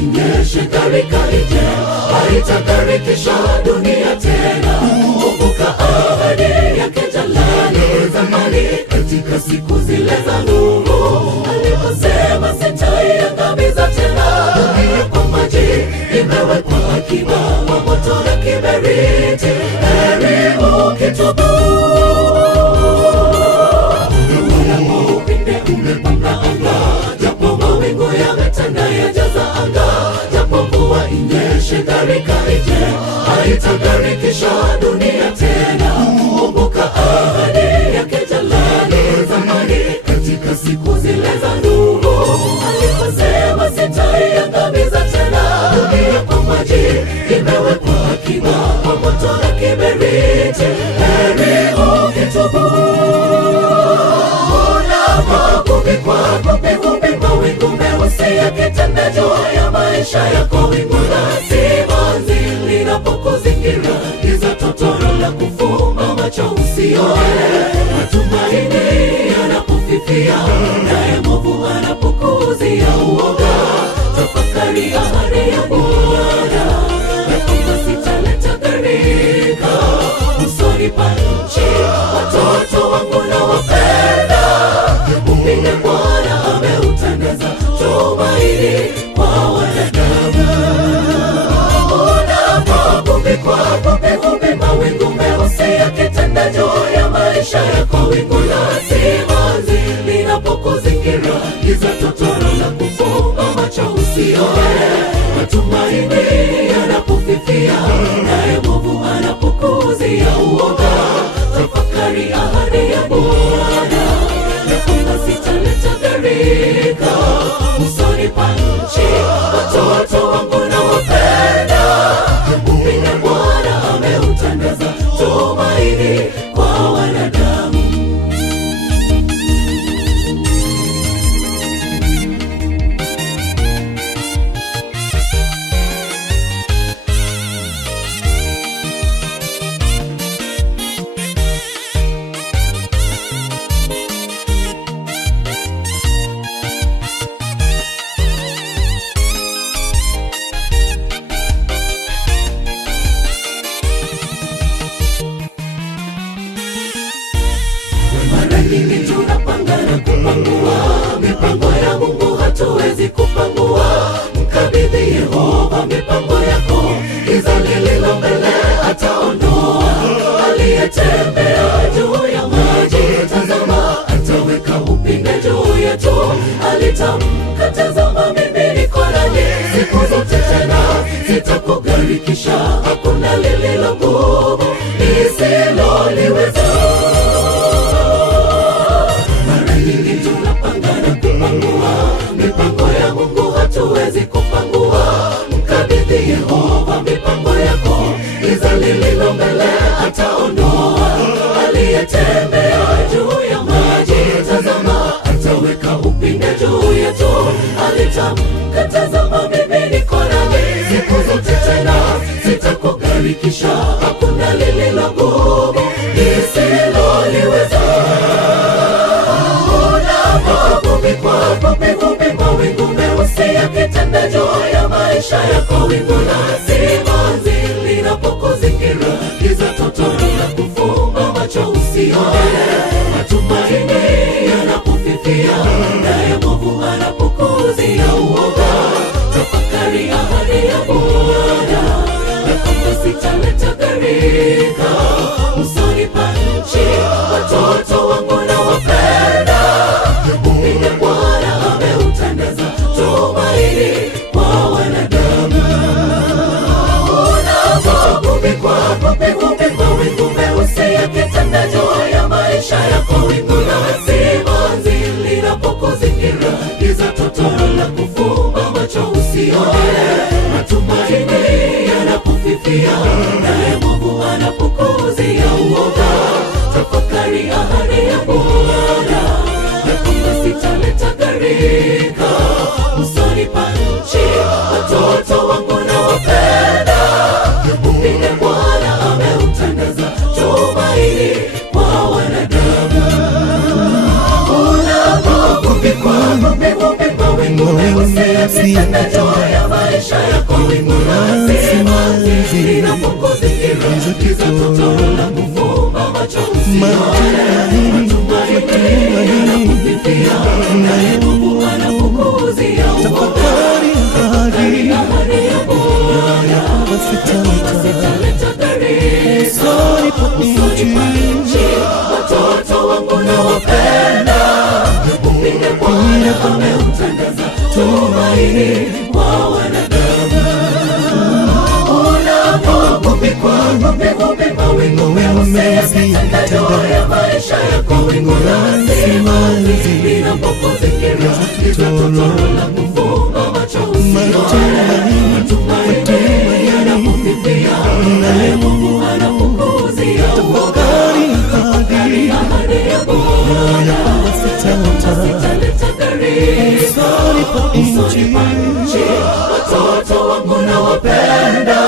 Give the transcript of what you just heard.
inyeshe, gharika ije, haitagharikisha dunia tena. Kumbuka ahadi yake Jalali zamani, katika siku zile za Nuhu, aliposema sitaiangamiza tena dunia kwa maji, imewekwa akiba wa moto na kiberiti. Heri ukitubu, upinde umepamba anga, japo mawingu yametanda yajaza anga, japo mvua inyeshe, gharika ije, haitagharikisha dunia tena. Kumbuka ahadi yake Jalali zamani, katika siku zile za Nuhu, aliposema sitaiangamiza tena dunia kwa maji, imewekwa akiba kwa moto na kiberiti. Heri ukitubu. Unapogubikwa gubigubi mawingu meusi yakitanda juu ya maisha yako, wingu la simanzi linapokuzingira, giza totoro la kufumba macho usione, matumaini yanapofifia, naye mwovu anapokuzia uoga, tafakari ahadi ya Bwana, na kwamba sitaleta gharika usoni pa nchi. Watoto wangu nawapenda, upinde Bwana ameutandaza tumaini kwa wanadamu. Unapogubikwa gubigubi mawingu meusi yakitanda juu ya maisha yako, wingu la simanzi linapokuzingira, giza totoro la kufumba macho usione, matumaini yanapofifia, naye mwovu anapokuzia uoga, tafakari ahadi ya Bwana, na kwamba sitaleta gharika usoni pa nchi. Watoto wangu nawapenda, upinde Bwana ameutandaza tumaini kwa wanadamu. Mara nyingi tunapangana kupangua mipango ya Mungu, hatuwezi kupangua. Mkabidhi Yehova mipango yako, giza lililo mbele ataondoa. Aliyetembea juu ya maji, tazama ataweka upinde juu yetu. Alitamka, tazama mimi niko nanyi siku zote, tena sitakugharikisha. Hakuna lililo gumu nisiloliweza. Tunapangana kupangua mipango ya Mungu, hatuwezi kupangua. Mkabidhi Yehova mipango yako, giza lililo mbele ataondoa. Aliyetembea juu ya maji, tazama ataweka upinde juu yetu. Alitamka, tazama mimi niko nanyi siku zote, tena sitakugharikisha. Hakuna lililo gumu nisiloliweza. Unapogubikwa gubigubi mawingu meusi yakitanda juu ya maisha yako, wingu la simanzi linapokuzingira, giza totoro la kufumba macho usione, matumaini yanapofifia, naye mwovu anapokuzia uoga, tafakari ahadi ya Bwana, na kwamba sitaleta gharika usoni pa nchi. Watoto wangu nawapenda, upinde Bwana ameutandaza tumaini kwa wanadamu. Unapogubikwa gubigubi mawingu meusi yakitanda juu ya maisha yako, wingu la simanzi linapokuzingira, giza totoro la kufumba macho usione, matumaini yanapofifia, naye mwovu anapokuzia uoga, tafakari ahadi ya Bwana, na kwamba sitaleta gharika usoni pa nchi. Watoto wangu nawapenda, upinde Bwana ameutandaza tumaini kwa wanadamu. Unapogubikwa gubigubi mawingu meusi yakitanda juu ya maisha maisha yako wingu la simanzi linapokuzingira, giza totoro la kufumba macho usione, matumaini yanakufifia, naye Mungu anapokuzia tafakari ahadi ya Bwana, sitaleta gari usoni pa nchi. Watoto wangu nawapenda, upinde Bwana ameutandaza tumaini kwa wanadamu. Unapogubikwa mawingu meusi yakitanda ya maisha yako, wingu la simanzi linapokuzingira, giza totoro la kufumba macho usione, matumaini yanakufifia, naye Mungu anapokuzia Tafakari ahadi ya Bwana, sitaleta gari usoni pa nchi. watoto wangu nawapenda,